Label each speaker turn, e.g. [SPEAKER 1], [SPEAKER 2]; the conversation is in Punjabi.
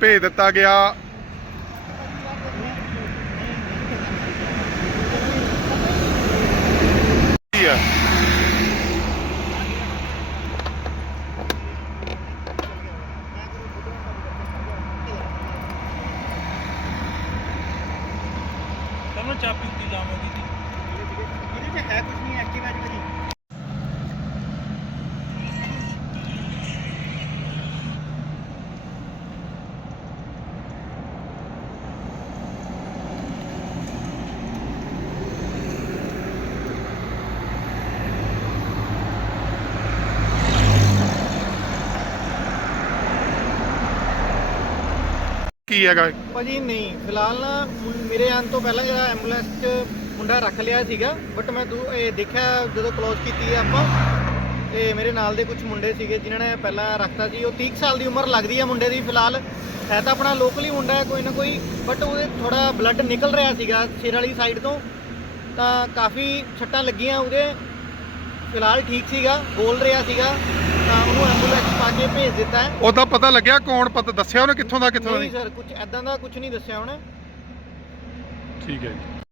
[SPEAKER 1] ਭੇਜ ਦਿੱਤਾ ਗਿਆ ਕੀ ਆ
[SPEAKER 2] ਕਹਿੰਦਾ ਚਾਬੀ ਉੱਤੀ ਲਾਵਾਂਗੀ ਜੀ।
[SPEAKER 3] ਇਹਦੇ 'ਚ ਹੈ ਕੁਝ
[SPEAKER 1] ਕੀ ਹੈਗਾ?
[SPEAKER 3] ਭਾਜੀ, ਨਹੀਂ, ਫਿਲਹਾਲ ਨਾ ਮੁੰ- ਮੇਰੇ ਆਉਣ ਤੋਂ ਪਹਿਲਾਂ ਜਿਹੜਾ ਐਂਬੂਲੈਂਸ 'ਚ ਮੁੰਡਾ ਰੱਖ ਲਿਆ ਸੀਗਾ ਬਟ ਮੈਂ ਦੂ, ਇਹ ਦੇਖਿਆ ਜਦੋਂ ਕਲੋਜ਼ ਕੀਤੀ ਹੈ ਆਪਾਂ, ਤੇ ਮੇਰੇ ਨਾਲ ਦੇ ਕੁਝ ਮੁੰਡੇ ਸੀਗੇ ਜਿਨ੍ਹਾਂ ਨੇ ਪਹਿਲਾਂ ਰੱਖਤਾ ਸੀ। ਉਹ 30 ਕੁ ਸਾਲ ਦੀ ਉਮਰ ਲੱਗਦੀ ਹੈ ਮੁੰਡੇ ਦੀ ਫਿਲਹਾਲ। ਹੈ ਤਾਂ ਆਪਣਾ ਲੋਕਲੀ ਮੁੰਡਾ ਹੈ, ਕੋਈ ਨਾ ਕੋਈ ਬਟ ਉਹਦੇ ਥੋੜਾ ਬਲੱਡ ਨਿਕਲ ਰਿਹਾ ਸੀਗਾ ਸਿਰ ਵਾਲੀ ਸਾਈਡ ਤੋਂ। ਤਾਂ ਕਾਫੀ ਛੱਟਾਂ ਲੱਗੀਆਂ ਉਹਦੇ। ਫਿਲਹਾਲ ਠੀਕ ਸੀਗਾ, ਬੋਲ ਰਿਹਾ ਸੀਗਾ। ਤਾਂ ਉਹਨੂੰ ਕੇ ਭੇਜ ਦਿੱਤਾ ਹੈ।
[SPEAKER 1] ਉਹਦਾ ਪਤਾ ਲੱਗਿਆ ਕੌਣ ਪਤਾ ਦੱਸਿਆ ਉਹਨੇ ਕਿੱਥੋਂ ਦਾ ਕਿੱਥੋਂ ਦਾ ਨਹੀਂ
[SPEAKER 3] ਸਰ ਕੁਝ ਐਦਾਂ ਦਾ ਕੁਝ ਨਹੀਂ ਦੱਸਿਆ ਉਹਨੇ।
[SPEAKER 1] ਠੀਕ ਹੈ ਜੀ।